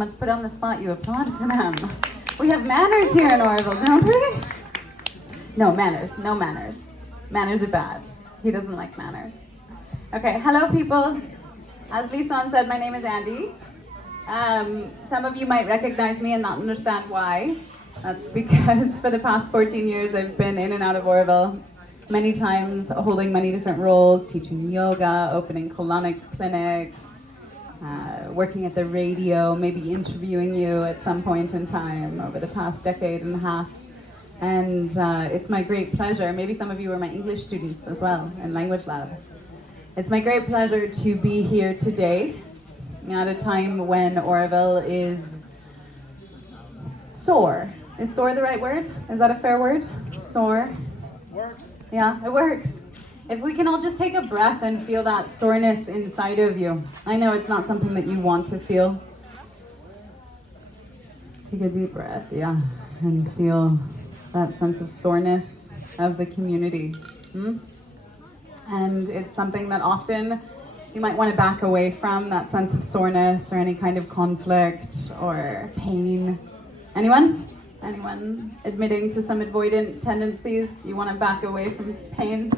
someone's put on the spot, you applaud for them. We have manners here in Oroville, don't we? No manners, no manners. Manners are bad. He doesn't like manners. Okay, hello people. As Lisan said, my name is Andy. Some of you might recognize me and not understand why. That's because for the past 14 years I've been in and out of Oroville many times, holding many different roles, teaching yoga, opening colonics clinics, working at the radio, maybe interviewing you at some point in time over the past decade and a half. And it's my great pleasure, maybe some of you are my English students as well in Language Lab. It's my great pleasure to be here today at a time when Oroville is sore. Is sore the right word? Is that a fair word? Sore? Works. Yeah, it works. If we can all just take a breath and feel that soreness inside of you. I know it's not something that you want to feel. Take a deep breath, yeah, and feel that sense of soreness of the community. And it's something that often you might want to back away from, that sense of soreness or any kind of conflict or pain. Anyone? Anyone admitting to some avoidant tendencies? You want to back away from pain?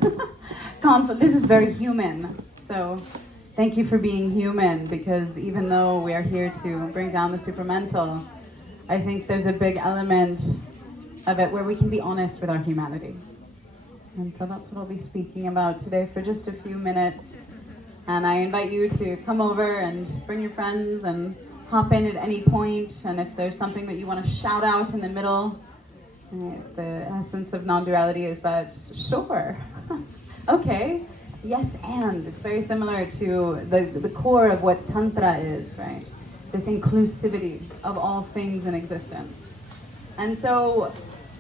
Conflict. This is very human. So thank you for being human, because even though we are here to bring down the supramental, I think there's a big element of it where we can be honest with our humanity. And so that's what I'll be speaking about today for just a few minutes. And I invite you to come over and bring your friends and hop in at any point. And if there's something that you want to shout out in the middle, the essence of non-duality is that, sure, okay, yes, and. It's very similar to the core of what Tantra is, right? This inclusivity of all things in existence. And so,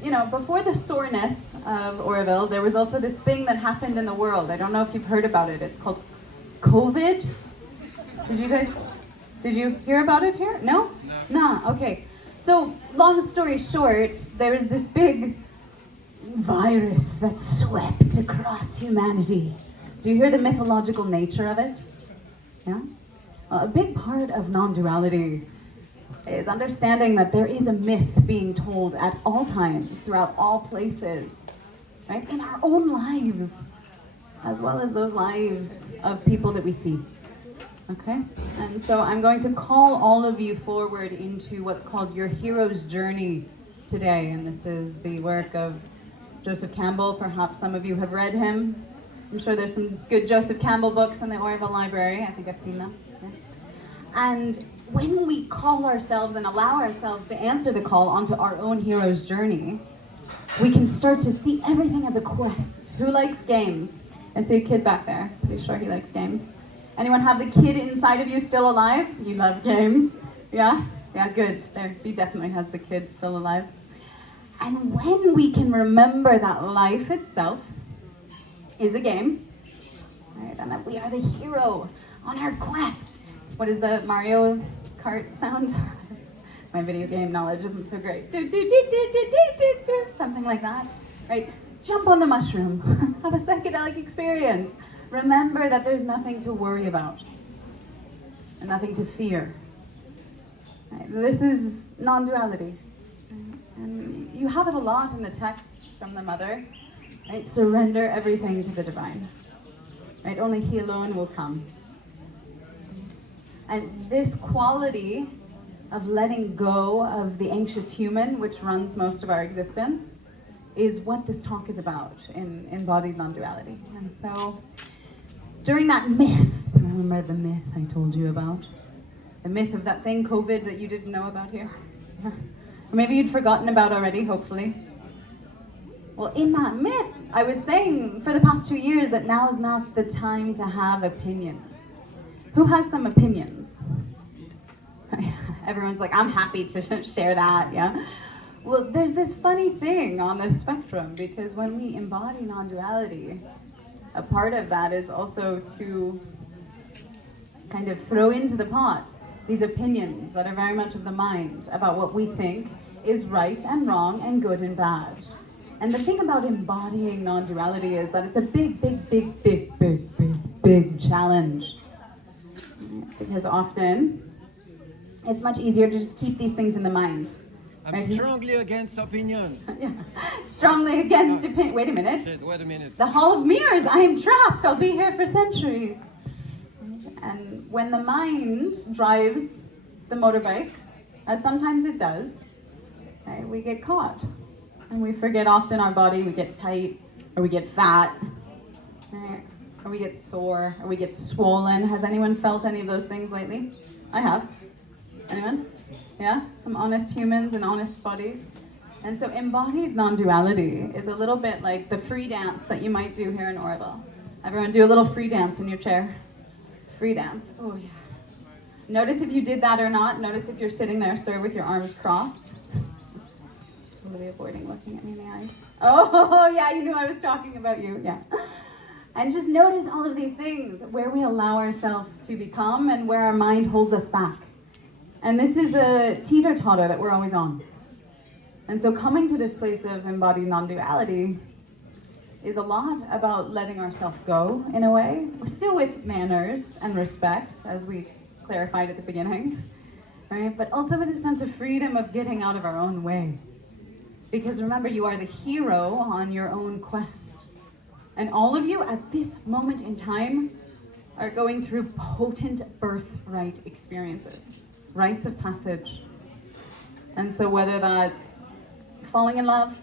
you know, before the soreness of Oroville, there was also this thing that happened in the world. I don't know if you've heard about it. It's called COVID. Did you hear about it here? No? No, okay. So, long story short, there is this big virus that swept across humanity. Do you hear the mythological nature of it? Yeah? Well, a big part of non-duality is understanding that there is a myth being told at all times, throughout all places, right? In our own lives, as well as those lives of people that we see. Okay? And so I'm going to call all of you forward into what's called your hero's journey today. And this is the work of Joseph Campbell. Perhaps some of you have read him. I'm sure there's some good Joseph Campbell books in the Oroville Library. I think I've seen them. Yeah. And when we call ourselves and allow ourselves to answer the call onto our own hero's journey, we can start to see everything as a quest. Who likes games? I see a kid back there. Pretty sure he likes games. Anyone have the kid inside of you still alive? You love games. Yeah? Yeah, good. There, he definitely has the kid still alive. And when we can remember that life itself is a game, right? And that we are the hero on our quest. What is the Mario Kart sound? My video game knowledge isn't so great. Something like that, right? Jump on the mushroom. Have a psychedelic experience. Remember that there's nothing to worry about and nothing to fear. Right? This is non-duality. And you have it a lot in the texts from the Mother. Right? Surrender everything to the divine. Right? Only He alone will come. And this quality of letting go of the anxious human, which runs most of our existence, is what this talk is about in Embodied Non-Duality. And so, during that myth, remember the myth I told you about? The myth of that thing, COVID, that you didn't know about here? Or maybe you'd forgotten about already, hopefully. Well, in that myth, I was saying for the past 2 years that now is not the time to have opinions. Who has some opinions? Everyone's like, I'm happy to share that, yeah? Well, there's this funny thing on the spectrum, because when we embody non-duality, a part of that is also to kind of throw into the pot these opinions that are very much of the mind about what we think is right and wrong and good and bad. And the thing about embodying non-duality is that it's a big challenge. Because often it's much easier to just keep these things in the mind. I'm strongly against opinions. Yeah. Strongly against opinion. Wait a minute. Wait a minute. The Hall of Mirrors. I am trapped. I'll be here for centuries. And when the mind drives the motorbike, as sometimes it does, right, we get caught. And we forget often our body. We get tight, or we get fat, right, or we get sore, or we get swollen. Has anyone felt any of those things lately? I have. Anyone? Yeah? Some honest humans and honest bodies. And so embodied non-duality is a little bit like the free dance that you might do here in Oroville. Everyone do a little free dance in your chair. Free dance. Oh yeah. Notice if you did that or not. Notice if you're sitting there, sir, with your arms crossed. Totally avoiding looking at me in the eyes. Oh yeah, you knew I was talking about you. Yeah. And just notice all of these things, where we allow ourselves to become and where our mind holds us back. And this is a teeter-totter that we're always on. And so coming to this place of embodied non-duality is a lot about letting ourselves go, in a way. We're still with manners and respect, as we clarified at the beginning, right? But also with a sense of freedom of getting out of our own way. Because remember, you are the hero on your own quest. And all of you at this moment in time are going through potent birthright experiences. Rites of passage. And so whether that's falling in love,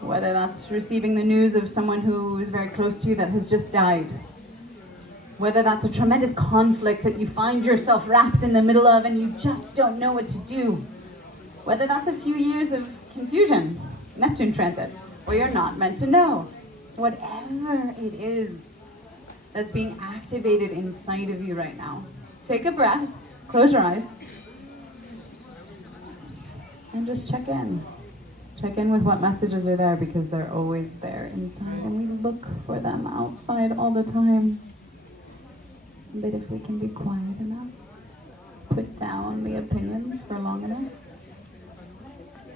whether that's receiving the news of someone who is very close to you that has just died, whether that's a tremendous conflict that you find yourself wrapped in the middle of and you just don't know what to do, whether that's a few years of confusion, Neptune transit, where you're not meant to know, whatever it is that's being activated inside of you right now, take a breath. Close your eyes and just check in. Check in with what messages are there, because they're always there inside and we look for them outside all the time. But if we can be quiet enough, put down the opinions for long enough,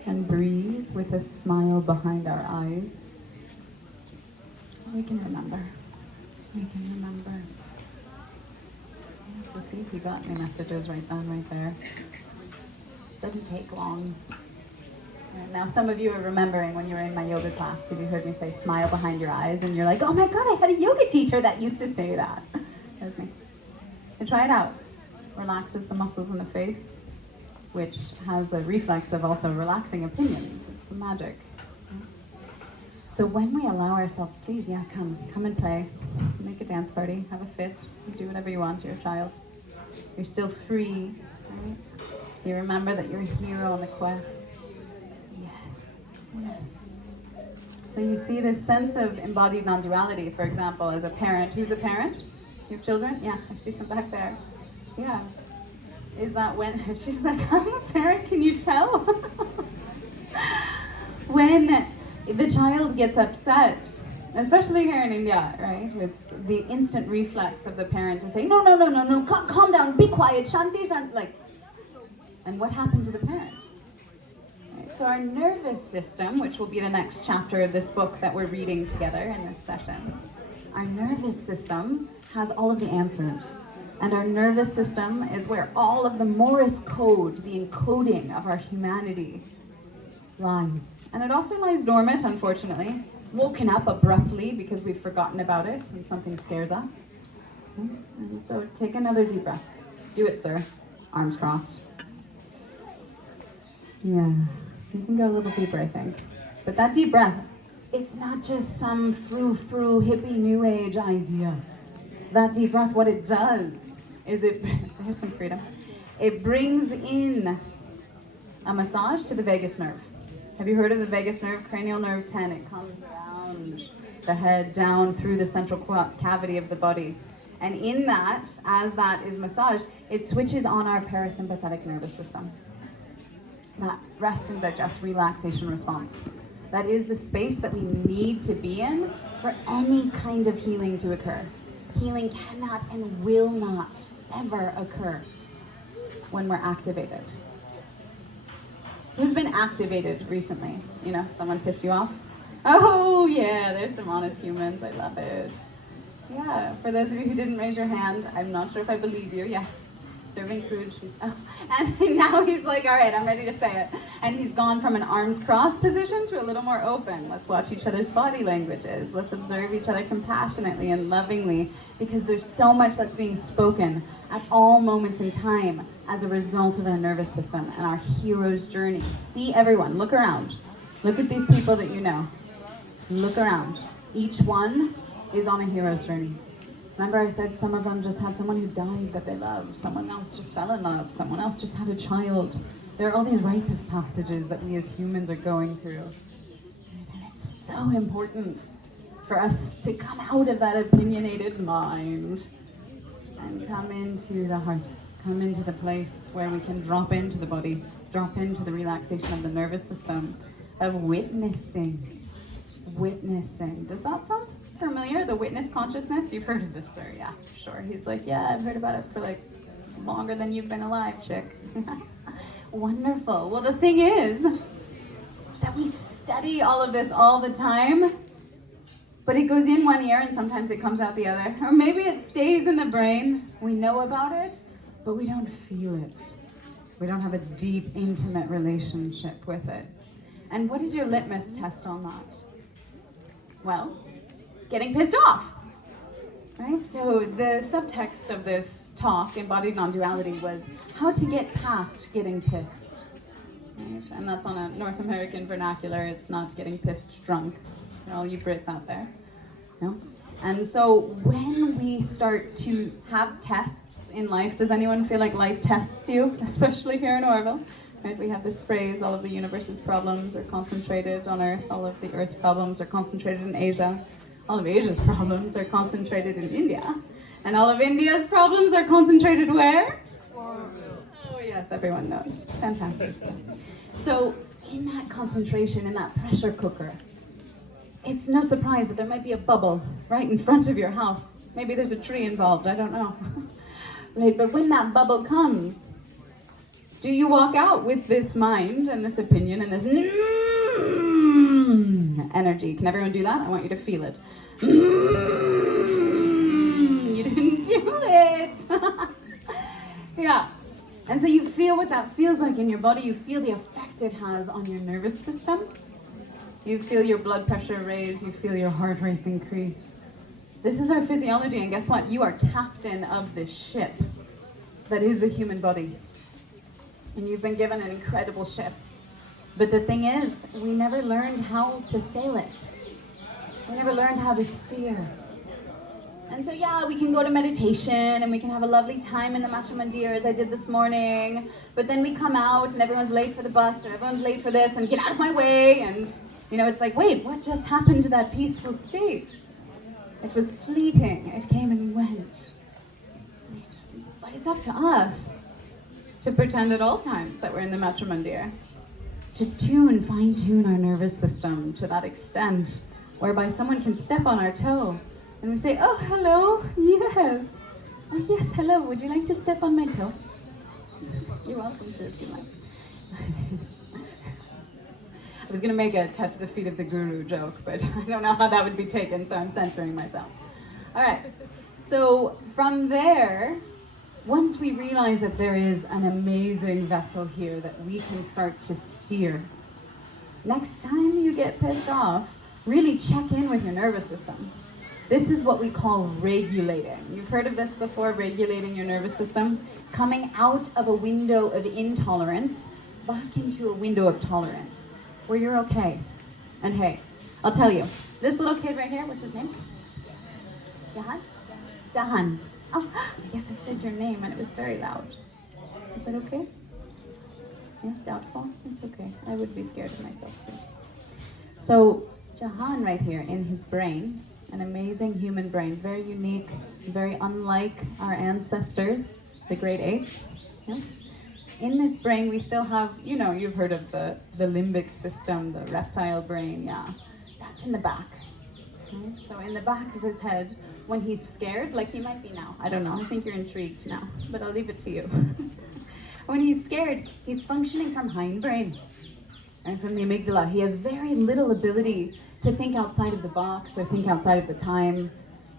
and breathe with a smile behind our eyes, we can remember. We can remember. So see if you got any messages right then, right there. Doesn't take long. Right, now some of you are remembering when you were in my yoga class, because you heard me say smile behind your eyes, and you're like, oh my god, I had a yoga teacher that used to say that. That was me. And try it out. Relaxes the muscles in the face, which has a reflex of also relaxing opinions. It's magic. So when we allow ourselves, please, yeah, come and play. Make a dance party, have a fit, do whatever you want. You're a child. You're still free, right? You remember that you're a hero on the quest. Yes, yes. So you see this sense of embodied non-duality, for example, as a parent. Who's a parent? You have children? Yeah, I see some back there. Yeah. Is that when, she's like, I'm a parent, can you tell? When the child gets upset, especially here in India, right? It's the instant reflex of the parent to say, no, calm down, be quiet, shanti, like, and what happened to the parent? Right, so our nervous system, which will be the next chapter of this book that we're reading together in this session, our nervous system has all of the answers. And our nervous system is where all of the Morse code, the encoding of our humanity, lies. And it often lies dormant, unfortunately, woken up abruptly because we've forgotten about it and something scares us. And so take another deep breath. Do it, sir. Arms crossed. Yeah, you can go a little deeper, I think. But that deep breath, it's not just some frou-frou hippie new age idea. That deep breath, what it does is here's some freedom. It brings in a massage to the vagus nerve. Have you heard of the vagus nerve? Cranial nerve 10. It comes down the head, down through the central cavity of the body. And in that, as that is massaged, it switches on our parasympathetic nervous system. That rest and digest relaxation response. That is the space that we need to be in for any kind of healing to occur. Healing cannot and will not ever occur when we're activated. Who's been activated recently? You know, someone pissed you off? Oh yeah, there's some honest humans, I love it. Yeah, for those of you who didn't raise your hand, I'm not sure if I believe you, yes. serving food. And now he's like, all right, I'm ready to say it. And he's gone from an arms crossed position to a little more open. Let's watch each other's body languages. Let's observe each other compassionately and lovingly, because there's so much that's being spoken at all moments in time as a result of our nervous system and our hero's journey. See everyone, look around. Look at these people that you know. Look around. Each one is on a hero's journey. Remember I said some of them just had someone who died that they loved, someone else just fell in love, someone else just had a child. There are all these rites of passages that we as humans are going through. And it's so important for us to come out of that opinionated mind and come into the heart, come into the place where we can drop into the body, drop into the relaxation of the nervous system, of witnessing. Witnessing. Does that sound familiar? The witness consciousness? You've heard of this, sir? Yeah, sure. He's like, yeah, I've heard about it for like longer than you've been alive, chick. Wonderful. Well, the thing is that we study all of this all the time, but it goes in one ear and sometimes it comes out the other. Or maybe it stays in the brain. We know about it, but we don't feel it. We don't have a deep, intimate relationship with it. And what is your litmus test on that? Well, getting pissed off, right? So the subtext of this talk, Embodied Non-Duality, was how to get past getting pissed, right? And that's on a North American vernacular. It's not getting pissed drunk, for all you Brits out there, no? And so when we start to have tests in life, does anyone feel like life tests you, especially here in Orville? Right, we have this phrase, all of the universe's problems are concentrated on Earth, all of the Earth's problems are concentrated in Asia, all of Asia's problems are concentrated in India, and all of India's problems are concentrated where? Oh yes, everyone knows. Fantastic. So in that concentration, in that pressure cooker, it's no surprise that there might be a bubble right in front of your house. Maybe there's a tree involved, I don't know. Right, but when that bubble comes, do you walk out with this mind and this opinion and this energy? Can everyone do that? I want you to feel it. You didn't do it. Yeah. And so you feel what that feels like in your body. You feel the effect it has on your nervous system. You feel your blood pressure raise. You feel your heart rate increase. This is our physiology, and guess what? You are captain of this ship that is the human body. And you've been given an incredible ship. But the thing is, we never learned how to sail it. We never learned how to steer. And so yeah, we can go to meditation and we can have a lovely time in the Matcha Mandir as I did this morning. But then we come out and everyone's late for the bus or everyone's late for this and get out of my way. And you know, it's like, wait, what just happened to that peaceful state? It was fleeting. It came and went. But it's up to us to pretend at all times that we're in the Matcha Mandir, to fine-tune our nervous system to that extent, whereby someone can step on our toe, and we say, oh, hello, yes. Oh, yes, hello, would you like to step on my toe? You're welcome to if you like. I was gonna make a touch the feet of the guru joke, but I don't know how that would be taken, so I'm censoring myself. All right, so from there, once we realize that there is an amazing vessel here that we can start to steer, next time you get pissed off, really check in with your nervous system. This is what we call regulating. You've heard of this before, regulating your nervous system? Coming out of a window of intolerance back into a window of tolerance, where you're okay. And hey, I'll tell you, this little kid right here, what's his name? Jahan? Jahan. Oh, yes, I said your name and it was very loud. Is that okay? Yes, doubtful? It's okay. I would be scared of myself too. So, Jahan right here in his brain, an amazing human brain, very unique, very unlike our ancestors, the great apes. Yeah? In this brain, we still have, you know, you've heard of the limbic system, the reptile brain, yeah. That's in the back. Okay? So in the back of his head, when he's scared, like he might be now, I don't know, I think you're intrigued now, but I'll leave it to you. When he's scared, he's functioning from hindbrain and from the amygdala. He has very little ability to think outside of the box or think outside of the time.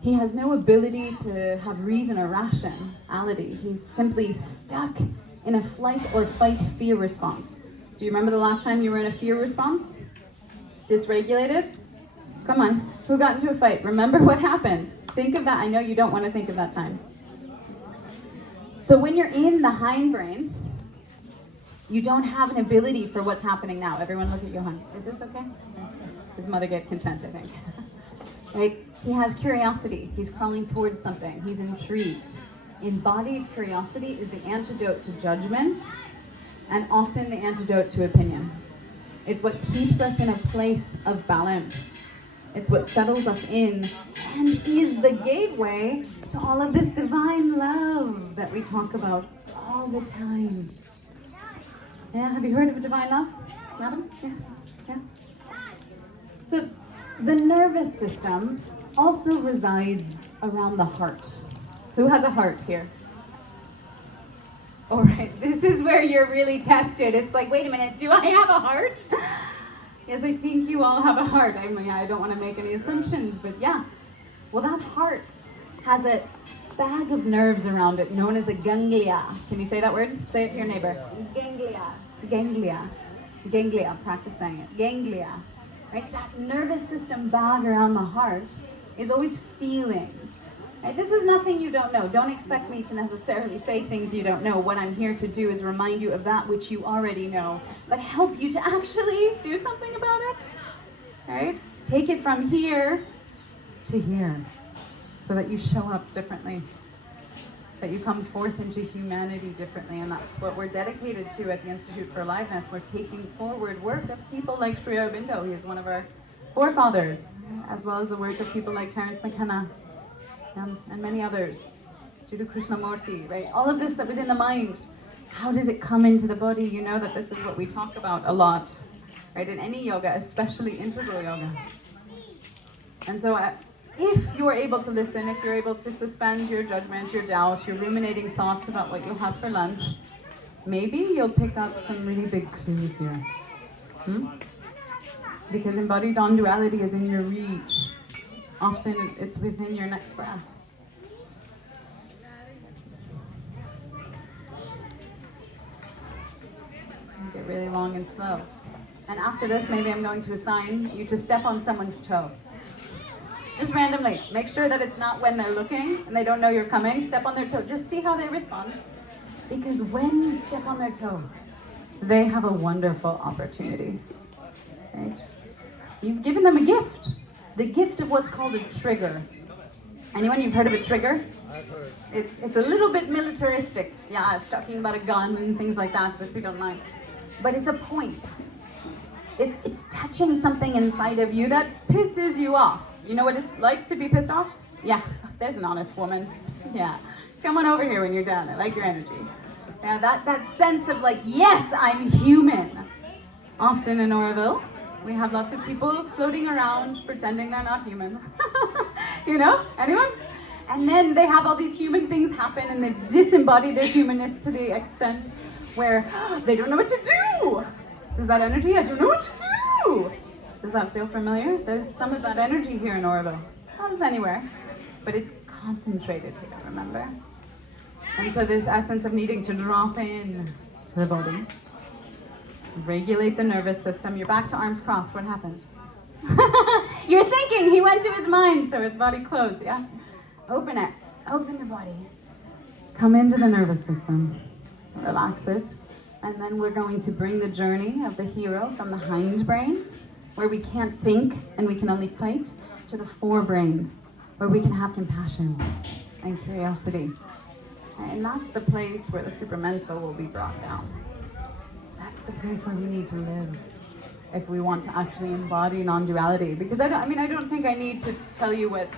He has no ability to have reason or rationality. He's simply stuck in a flight or fight fear response. Do you remember the last time you were in a fear response? Dysregulated? Come on, who got into a fight? Remember what happened. Think of that. I know you don't want to think of that time. So when you're in the hindbrain, you don't have an ability for what's happening now. Everyone look at Johan. Is this okay? His mother gave consent, I think. Right? He has curiosity. He's crawling towards something. He's intrigued. Embodied curiosity is the antidote to judgment and often the antidote to opinion. It's what keeps us in a place of balance. It's what settles us in and is the gateway to all of this divine love that we talk about all the time. Yeah, have you heard of divine love, madam? Yes, yeah. So the nervous system also resides around the heart. Who has a heart here? All right, this is where you're really tested. It's like, wait a minute, do I have a heart? Yes, I think you all have a heart. I mean, I don't want to make any assumptions, but yeah. Well, that heart has a bag of nerves around it known as a ganglia. Can you say that word? Say it to your neighbor. Ganglia. Ganglia. Ganglia. Practice saying it. Ganglia. Right? That nervous system bag around the heart is always feeling. Right? This is nothing you don't know. Don't expect me to necessarily say things you don't know. What I'm here to do is remind you of that which you already know, but help you to actually do something about it. Right? Take it from here to here so that you show up differently, that you come forth into humanity differently, and that's what we're dedicated to at the Institute for Aliveness. We're taking forward work of people like Sri Aurobindo. He is one of our forefathers, as well as the work of people like Terence McKenna and many others, Jiddu Krishnamurti, right? All of this that was in the mind, how does it come into the body? You know that this is what we talk about a lot, right? In any yoga, especially integral yoga. And so if you're able to listen, if you're able to suspend your judgment, your doubt, your ruminating thoughts about what you'll have for lunch, maybe you'll pick up some really big clues here. Because embodied non-duality is in your reach. Often it's within your next breath. Get really long and slow. And after this, maybe I'm going to assign you to step on someone's toe. Just randomly. Make sure that it's not when they're looking and they don't know you're coming. Step on their toe. Just see how they respond. Because when you step on their toe, they have a wonderful opportunity. Right? You've given them a gift. The gift of what's called a trigger. Anyone, you've heard of a trigger? I've heard. It's a little bit militaristic. Yeah, it's talking about a gun and things like that, which we don't like. But it's a point. It's touching something inside of you that pisses you off. You know what it's like to be pissed off? Yeah, there's an honest woman. Yeah, come on over here when you're done. I like your energy. Yeah, that sense of like, yes, I'm human. Often in Oroville, we have lots of people floating around pretending they're not human. You know? Anyone? And then they have all these human things happen and they disembody their humanness to the extent where they don't know what to do. Does that energy? I don't know what to do. Does that feel familiar? There's some of that energy here in Oroville. Not as anywhere, but it's concentrated here, remember? And so this essence of needing to drop in to the body, regulate the nervous system. You're back to arms crossed. What happened? You're thinking he went to his mind, so his body closed, yeah? Open it. Open the body. Come into the nervous system. Relax it. And then we're going to bring the journey of the hero from the hindbrain, where we can't think and we can only fight, to the forebrain, where we can have compassion and curiosity. And that's the place where the supramental will be brought down. That's the place where we need to live if we want to actually embody non-duality. Because I don't think I need to tell you what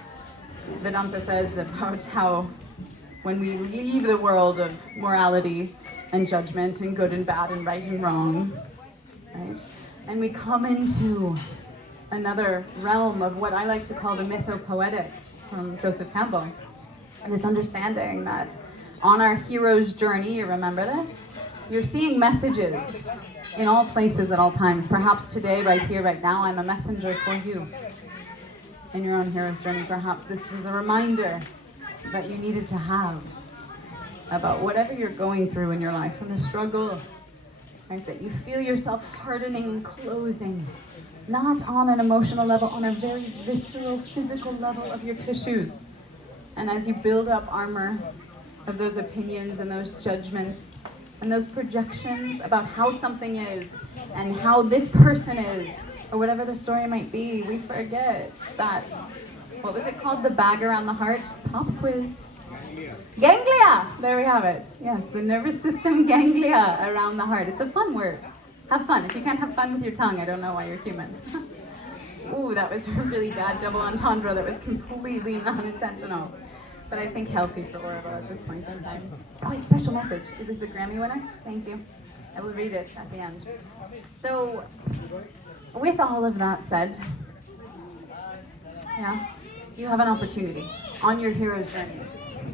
Vedanta says about how when we leave the world of morality and judgment and good and bad and right and wrong, right? And we come into another realm of what I like to call the mythopoetic from Joseph Campbell. This understanding that on our hero's journey, you remember this? You're seeing messages in all places at all times. Perhaps today, right here, right now, I'm a messenger for you. in your own hero's journey. Perhaps this was a reminder that you needed to have about whatever you're going through in your life and the struggle, right? That you feel yourself hardening and closing, not on an emotional level, on a very visceral, physical level of your tissues. And as you build up armor of those opinions and those judgments and those projections about how something is and how this person is, or whatever the story might be, we forget that, what was it called? The bag around the heart? Pop quiz. Ganglia! There we have it. Yes, the nervous system ganglia around the heart. It's a fun word. Have fun. If you can't have fun with your tongue, I don't know why you're human. Ooh, that was a really bad double entendre that was completely non-intentional. But I think healthy for Orville at this point in time. Oh, a special message. Is this a Grammy winner? Thank you. I will read it at the end. So, with all of that said, yeah, you have an opportunity on your hero's journey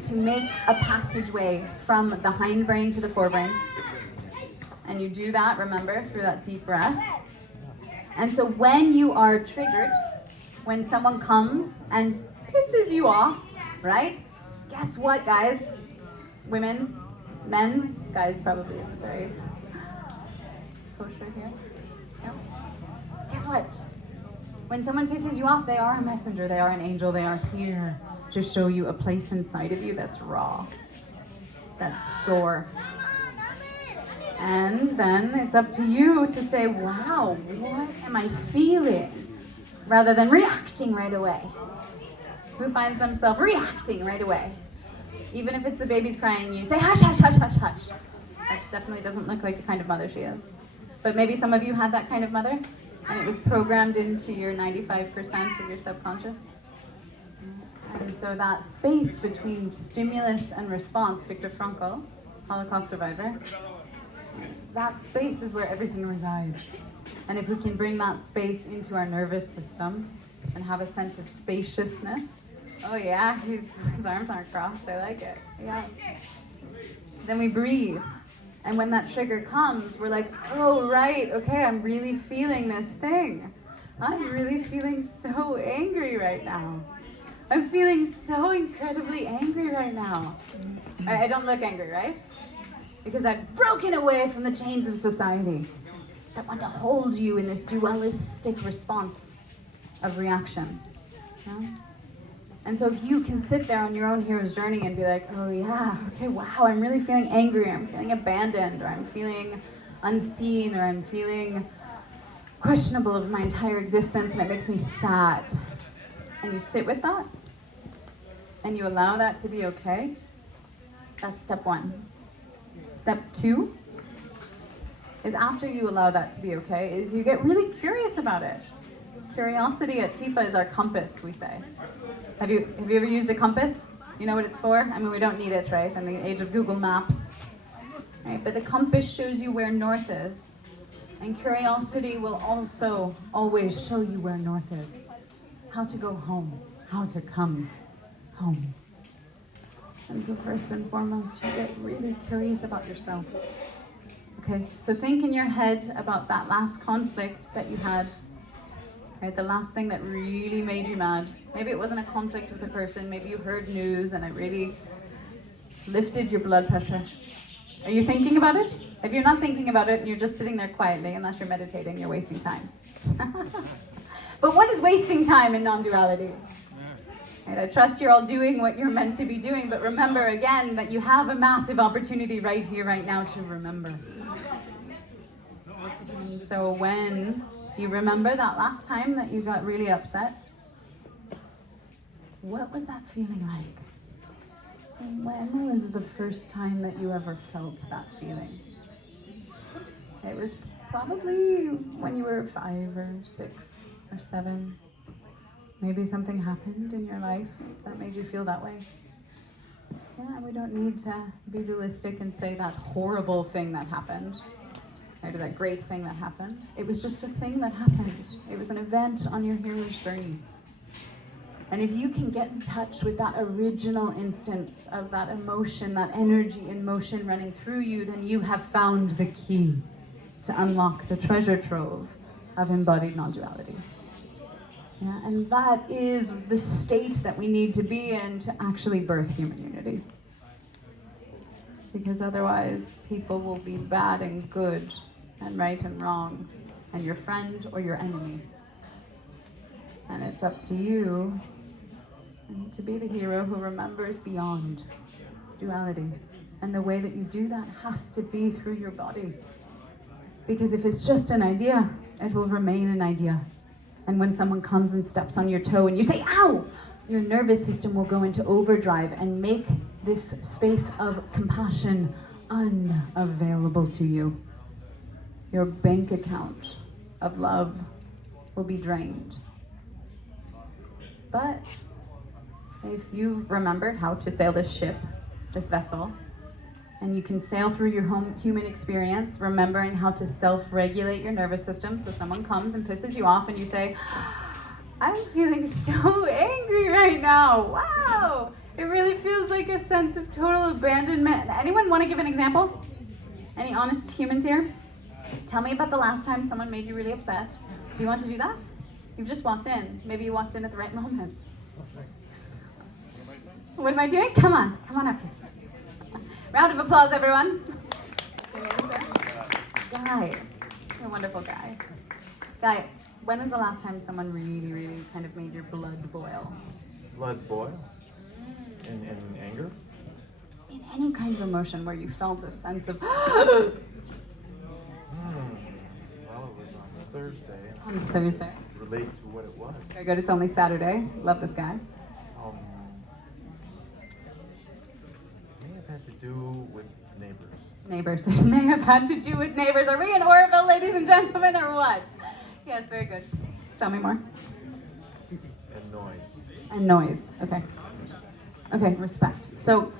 to make a passageway from the hindbrain to the forebrain. And you do that, remember, through that deep breath. And so when you are triggered, when someone comes and pisses you off, right? Guess what, guys? Women, men, guys probably isn't very kosher here. No? Guess what? When someone pisses you off, they are a messenger, they are an angel, they are here to show you a place inside of you that's raw, that's sore. And then it's up to you to say, wow, what am I feeling? Rather than reacting right away. Who finds themselves reacting right away? Even if it's the baby's crying, you say, hush, hush, hush, hush, hush. That definitely doesn't look like the kind of mother she is. But maybe some of you had that kind of mother, and it was programmed into your 95% of your subconscious. And so that space between stimulus and response, Viktor Frankl, Holocaust survivor, that space is where everything resides. And if we can bring that space into our nervous system and have a sense of spaciousness, oh yeah, his arms aren't crossed, I like it, yeah. Then we breathe. And when that trigger comes, we're like, oh right, okay, I'm really feeling this thing. I'm really feeling so angry right now. I'm feeling so incredibly angry right now. I don't look angry, right? Because I've broken away from the chains of society that want to hold you in this dualistic response of reaction. Yeah? And so if you can sit there on your own hero's journey and be like, oh yeah, okay, wow, I'm really feeling angry, I'm feeling abandoned, or I'm feeling unseen, or I'm feeling questionable of my entire existence, and it makes me sad. And you sit with that, and you allow that to be okay, that's step one. Step two is, after you allow that to be okay, is you get really curious about it. Curiosity at TIFA is our compass, we say. Have you ever used a compass? You know what it's for? I mean, we don't need it, right? In the age of Google Maps. Right? But the compass shows you where north is. And curiosity will also always show you where north is. How to go home. How to come home. And so first and foremost, you get really curious about yourself. Okay, so think in your head about that last conflict that you had. Right, the last thing that really made you mad. Maybe it wasn't a conflict with a person, maybe you heard news and it really lifted your blood pressure. Are you thinking about it? If you're not thinking about it and you're just sitting there quietly, unless you're meditating, you're wasting time. But what is wasting time in non-duality? Right, I trust you're all doing what you're meant to be doing, but remember again that you have a massive opportunity right here, right now to remember. And so when you remember that last time that you got really upset, what was that feeling like? And when was the first time that you ever felt that feeling? It was probably when you were 5 or 6 or 7. Maybe something happened in your life that made you feel that way. Yeah, we don't need to be dualistic and say that horrible thing that happened, or that great thing that happened. It was just a thing that happened. It was an event on your hero's journey. And if you can get in touch with that original instance of that emotion, that energy in motion running through you, then you have found the key to unlock the treasure trove of embodied non-duality. Yeah, and that is the state that we need to be in to actually birth human unity. Because otherwise, people will be bad and good, and right and wrong, and your friend or your enemy. And it's up to you to be the hero who remembers beyond duality. And the way that you do that has to be through your body. Because if it's just an idea, it will remain an idea. And when someone comes and steps on your toe and you say, ow, your nervous system will go into overdrive and make this space of compassion unavailable to you. Your bank account of love will be drained. But if you've remembered how to sail this ship, this vessel, and you can sail through your human experience, remembering how to self-regulate your nervous system, so someone comes and pisses you off and you say, I'm feeling so angry right now. Wow! It really feels like a sense of total abandonment. Anyone want to give an example? Any honest humans here? Tell me about the last time someone made you really upset. Do you want to do that? You've just walked in. Maybe you walked in at the right moment. What am I doing? Come on up here. Round of applause, everyone. Guy, you're a wonderful guy. Guy, when was the last time someone really, really kind of made your blood boil? Blood boil? In anger? In any kind of emotion where you felt a sense of Well, it was on Thursday. On Thursday. Relate to what it was. Very good, it's only Saturday. Love this guy. May have had to do with neighbors. Neighbors. It may have had to do with neighbors. Are we in Oroville, ladies and gentlemen, or what? Yes, very good. Tell me more. And noise. And noise. Okay. Okay, respect. So,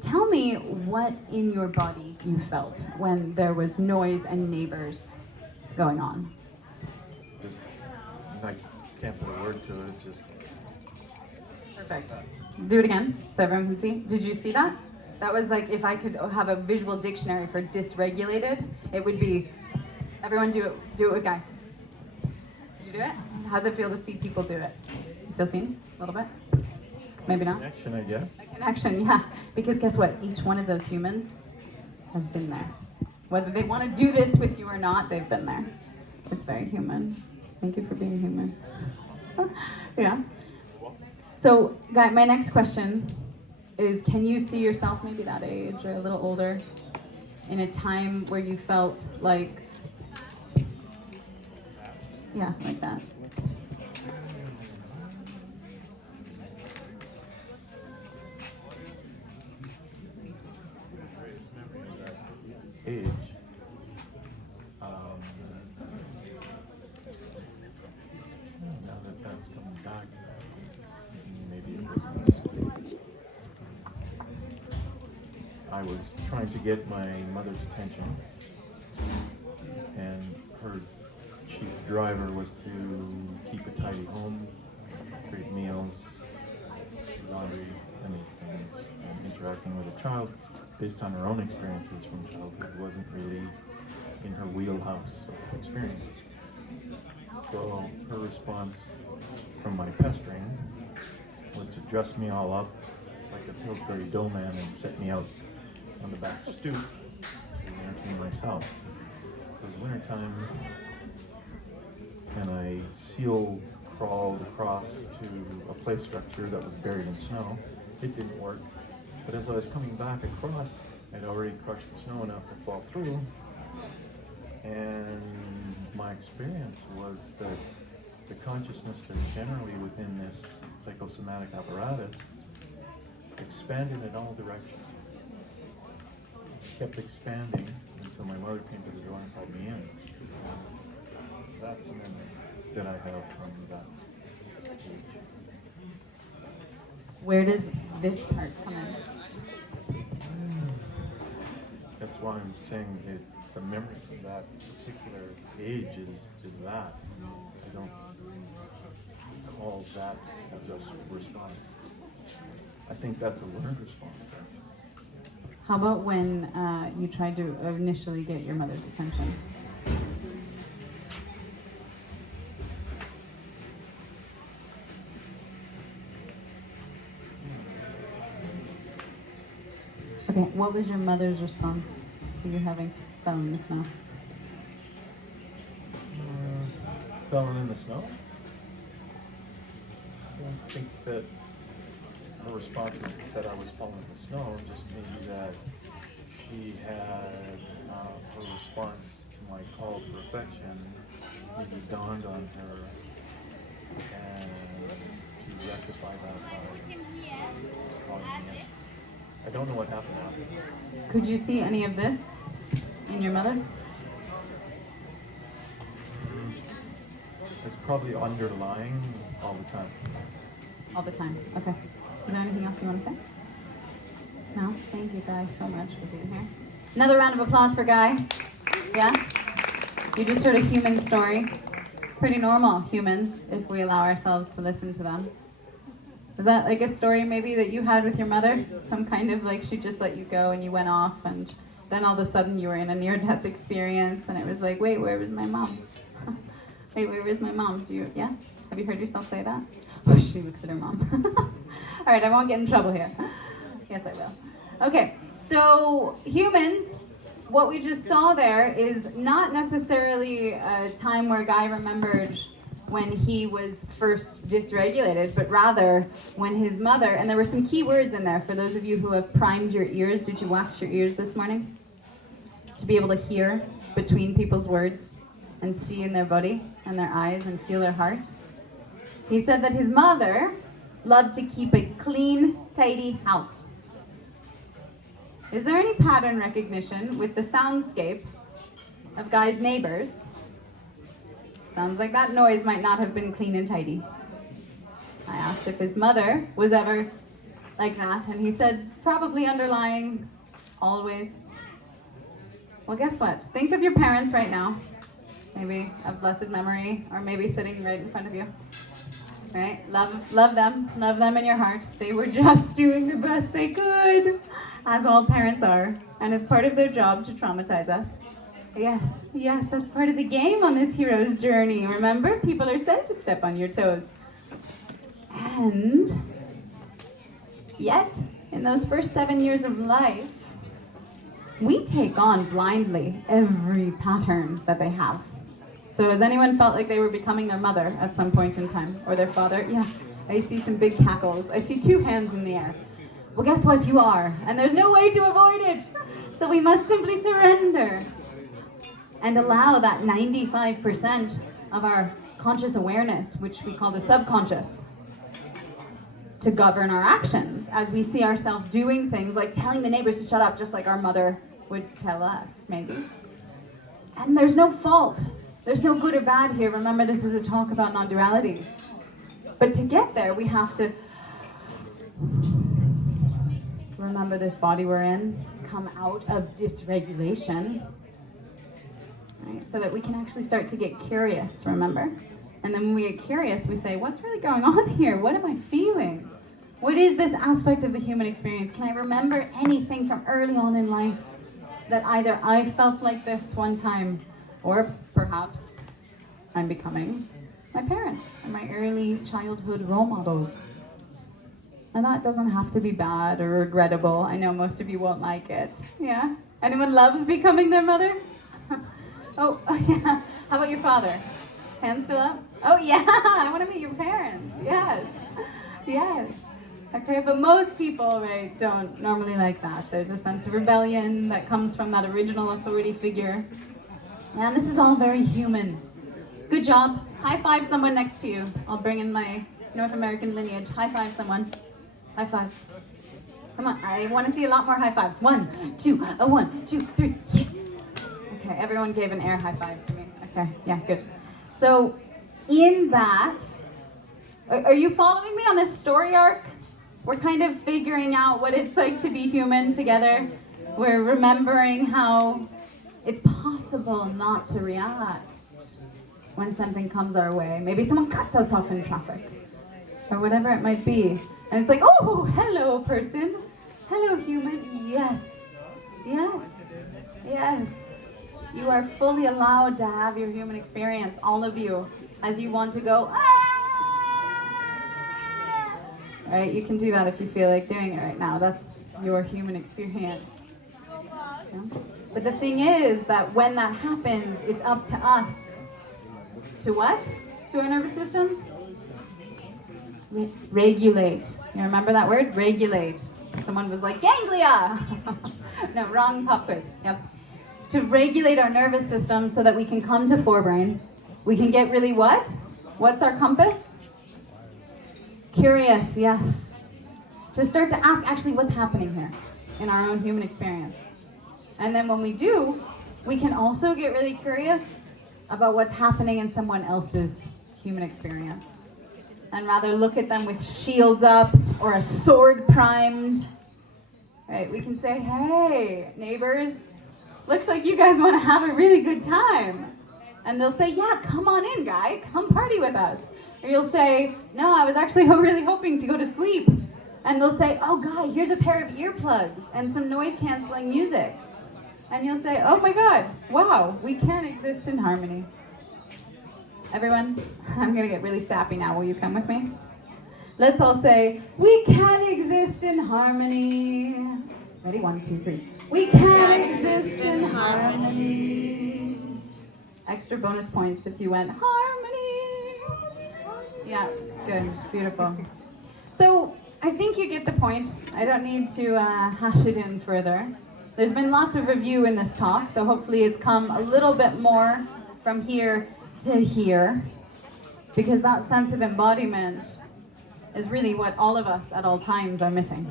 tell me what in your body you felt when there was noise and neighbors going on. Just, I can't put a word to it. It's just. Perfect. Do it again so everyone can see. Did you see that? That was like, if I could have a visual dictionary for dysregulated, it would be, everyone do it with Guy. Did you do it? How's it feel to see people do it? Feel seen a little bit? Maybe not? Connection, I guess. A connection, yeah. Because guess what? Each one of those humans has been there. Whether they want to do this with you or not, they've been there. It's very human. Thank you for being human. Yeah. So, Guy, my next question is, can you see yourself maybe that age or a little older in a time where you felt like, yeah, like that? Age. Now that that's coming back, maybe it wasn't. I was trying to get my mother's attention, and her chief driver was to keep a tidy home, create meals, laundry, and these things, and interacting with a child based on her own experiences from childhood wasn't really in her wheelhouse of experience. So her response from my pestering was to dress me all up like a Pillsbury Doughman and set me out on the back stoop to entertain myself. It was wintertime, and I seal crawled across to a play structure that was buried in snow. It didn't work, but as I was coming back across, I'd already crushed the snow enough to fall through, and my experience was that the consciousness that's generally within this psychosomatic apparatus expanded in all directions. Kept expanding until my mother came to the door and called me in. So that's the memory that I have from that age. Where does this part come in? That's why I'm saying that the memory of that particular age is that. I don't call that as a response. I think that's a learned response. How about when you tried to initially get your mother's attention? What was your mother's response to you having fallen in the snow? Fallen in the snow? I don't think that her response was that I was falling in the snow, just maybe that she had her response to my call to affection maybe dawned on her, and to rectify that by calling me in. I don't know what happened after. Could you see any of this in your mother? It's probably underlying all the time. All the time. Okay. Is there anything else you want to say? No? Thank you guys so much for being here. Another round of applause for Guy. Yeah? You just heard a human story. Pretty normal humans, if we allow ourselves to listen to them. Is that like a story maybe that you had with your mother? Some kind of like she just let you go and you went off, and then all of a sudden you were in a near-death experience and it was like, wait, where was my mom? Wait, where is my mom? Yeah? Have you heard yourself say that? Oh, she looks at her mom. All right, I won't get in trouble here. Yes, I will. Okay, so humans, what we just saw there is not necessarily a time where Guy remembered when he was first dysregulated, but rather when his mother, and there were some key words in there for those of you who have primed your ears. Did you wax your ears this morning? To be able to hear between people's words and see in their body and their eyes and feel their heart. He said that his mother loved to keep a clean, tidy house. Is there any pattern recognition with the soundscape of Guy's neighbors? Sounds like that noise might not have been clean and tidy. I asked if his mother was ever like that, and he said probably underlying, always. Well, guess what? Think of your parents right now, maybe of blessed memory, or maybe sitting right in front of you. Right? Love them in your heart. They were just doing the best they could, as all parents are, and it's part of their job to traumatize us. Yes, that's part of the game on this hero's journey. Remember, people are sent to step on your toes. And yet, in those first 7 years of life, we take on blindly every pattern that they have. So has anyone felt like they were becoming their mother at some point in time, or their father? Yeah, I see some big cackles. I see 2 hands in the air. Well, guess what? You are, and there's no way to avoid it. So we must simply surrender and allow that 95% of our conscious awareness, which we call the subconscious, to govern our actions as we see ourselves doing things like telling the neighbors to shut up, just like our mother would tell us, maybe. And there's no fault. There's no good or bad here. Remember, this is a talk about non-duality. But to get there, we have to remember this body we're in, come out of dysregulation, right? So that we can actually start to get curious, remember? And then when we get curious, we say, what's really going on here? What am I feeling? What is this aspect of the human experience? Can I remember anything from early on in life that either I felt like this one time, or perhaps I'm becoming my parents and my early childhood role models? And that doesn't have to be bad or regrettable. I know most of you won't like it. Yeah? Anyone loves becoming their mother? Oh, yeah. How about your father? Hands still up? Oh, yeah. I want to meet your parents. Yes. Yes. Okay, but most people, right, don't normally like that. There's a sense of rebellion that comes from that original authority figure. And this is all very human. Good job. High five someone next to you. I'll bring in my North American lineage. High five someone. High five. Come on, I want to see a lot more high fives. 1, 2, 1, 2, 3. Yes. Okay, everyone gave an air high five to me. Okay, yeah, good. So, in that, are you following me on this story arc? We're kind of figuring out what it's like to be human together. We're remembering how it's possible not to react when something comes our way. Maybe someone cuts us off in traffic, or whatever it might be. And it's like, oh, hello, person. Hello, human. Yes. Yes. Yes. You are fully allowed to have your human experience, all of you, as you want to go, ah! Right? You can do that if you feel like doing it right now. That's your human experience. Yeah? But the thing is that when that happens, it's up to us to what? To our nervous systems? Regulate. You remember that word? Regulate. Someone was like, ganglia! No, wrong pop quiz. Yep. To regulate our nervous system so that we can come to forebrain. We can get really what? What's our compass? Curious, yes. To start to ask actually what's happening here in our own human experience. And then when we do, we can also get really curious about what's happening in someone else's human experience. And rather look at them with shields up or a sword primed. Right? We can say, hey, neighbors, looks like you guys want to have a really good time. And they'll say, yeah, come on in, guy. Come party with us. Or you'll say, no, I was actually really hoping to go to sleep. And they'll say, oh, guy, here's a pair of earplugs and some noise-canceling music. And you'll say, oh my God, wow, we can exist in harmony. Everyone, I'm going to get really sappy now. Will you come with me? Let's all say, we can exist in harmony. Ready? 1, 2, 3. We can exist in harmony. Extra bonus points if you went, harmony. Yeah, good, beautiful. So I think you get the point. I don't need to hash it in further. There's been lots of review in this talk, so hopefully it's come a little bit more from here to here, because that sense of embodiment is really what all of us at all times are missing.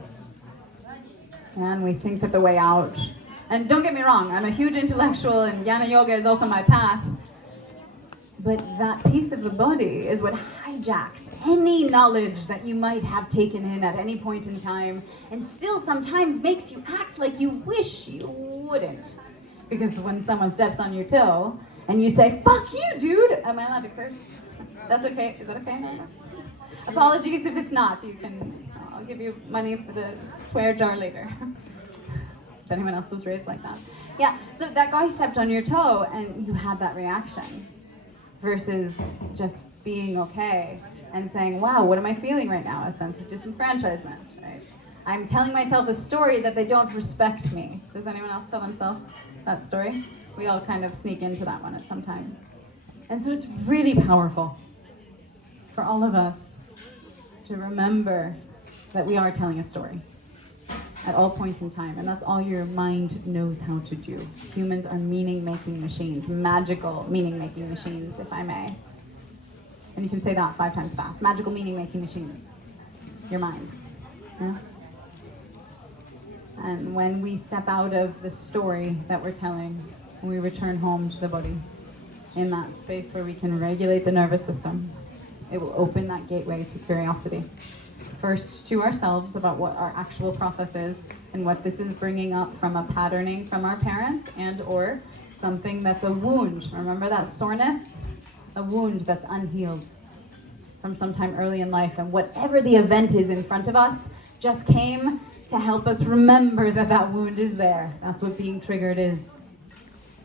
And we think that the way out, and don't get me wrong, I'm a huge intellectual and Jnana Yoga is also my path, but that piece of the body is what hijacks any knowledge that you might have taken in at any point in time, and still sometimes makes you act like you wish you wouldn't. Because when someone steps on your toe, and you say, fuck you, dude! Am I allowed to curse? That's okay. Is that okay? Apologies if it's not. You can, I'll give you money for the swear jar later. If anyone else was raised like that. Yeah, so that guy stepped on your toe and you had that reaction. Versus just being okay and saying, wow, what am I feeling right now? A sense of disenfranchisement, right? I'm telling myself a story that they don't respect me. Does anyone else tell themselves that story? We all kind of sneak into that one at some time. And so it's really powerful for all of us to remember that we are telling a story at all points in time, and that's all your mind knows how to do. Humans are meaning-making machines, magical meaning-making machines, if I may. And you can say that 5 times fast. Magical meaning-making machines. Your mind. Yeah? And when we step out of the story that we're telling, when we return home to the body, in that space where we can regulate the nervous system, it will open that gateway to curiosity. First to ourselves about what our actual process is and what this is bringing up from a patterning from our parents and or something that's a wound. Remember that soreness? A wound that's unhealed from sometime early in life, and whatever the event is in front of us just came to help us remember that that wound is there. That's what being triggered is.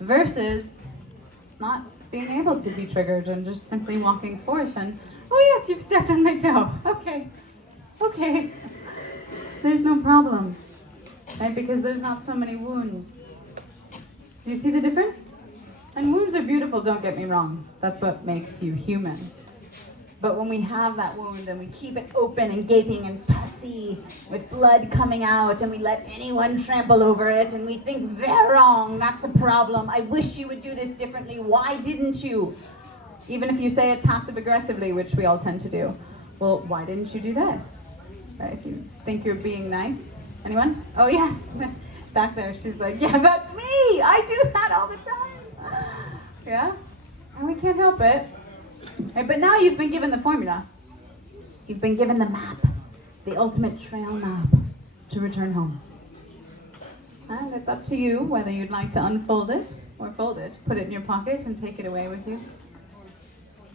Versus not being able to be triggered and just simply walking forth and, oh yes, you've stepped on my toe. Okay, there's no problem, right? Because there's not so many wounds. Do you see the difference? And wounds are beautiful, don't get me wrong. That's what makes you human. But when we have that wound and we keep it open and gaping and pussy with blood coming out and we let anyone trample over it and we think they're wrong, that's a problem. I wish you would do this differently. Why didn't you? Even if you say it passive aggressively, which we all tend to do. Well, why didn't you do this? Right? You think you're being nice? Anyone? Oh yes, back there. She's like, yeah, that's me. I do that all the time. Yeah, and we can't help it. Right, but now you've been given the formula. You've been given the map, the ultimate trail map to return home. And it's up to you whether you'd like to unfold it or fold it, put it in your pocket and take it away with you.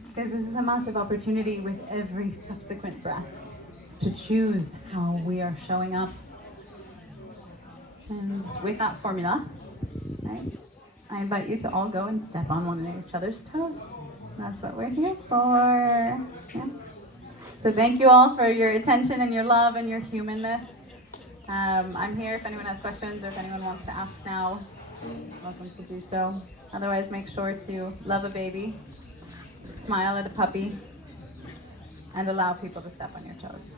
Because this is a massive opportunity with every subsequent breath to choose how we are showing up. And with that formula, right, I invite you to all go and step on one of each other's toes. That's what we're here for. Yeah. So thank you all for your attention and your love and your humanness. I'm here if anyone has questions or if anyone wants to ask now, welcome to do so. Otherwise, make sure to love a baby, smile at a puppy, and allow people to step on your toes.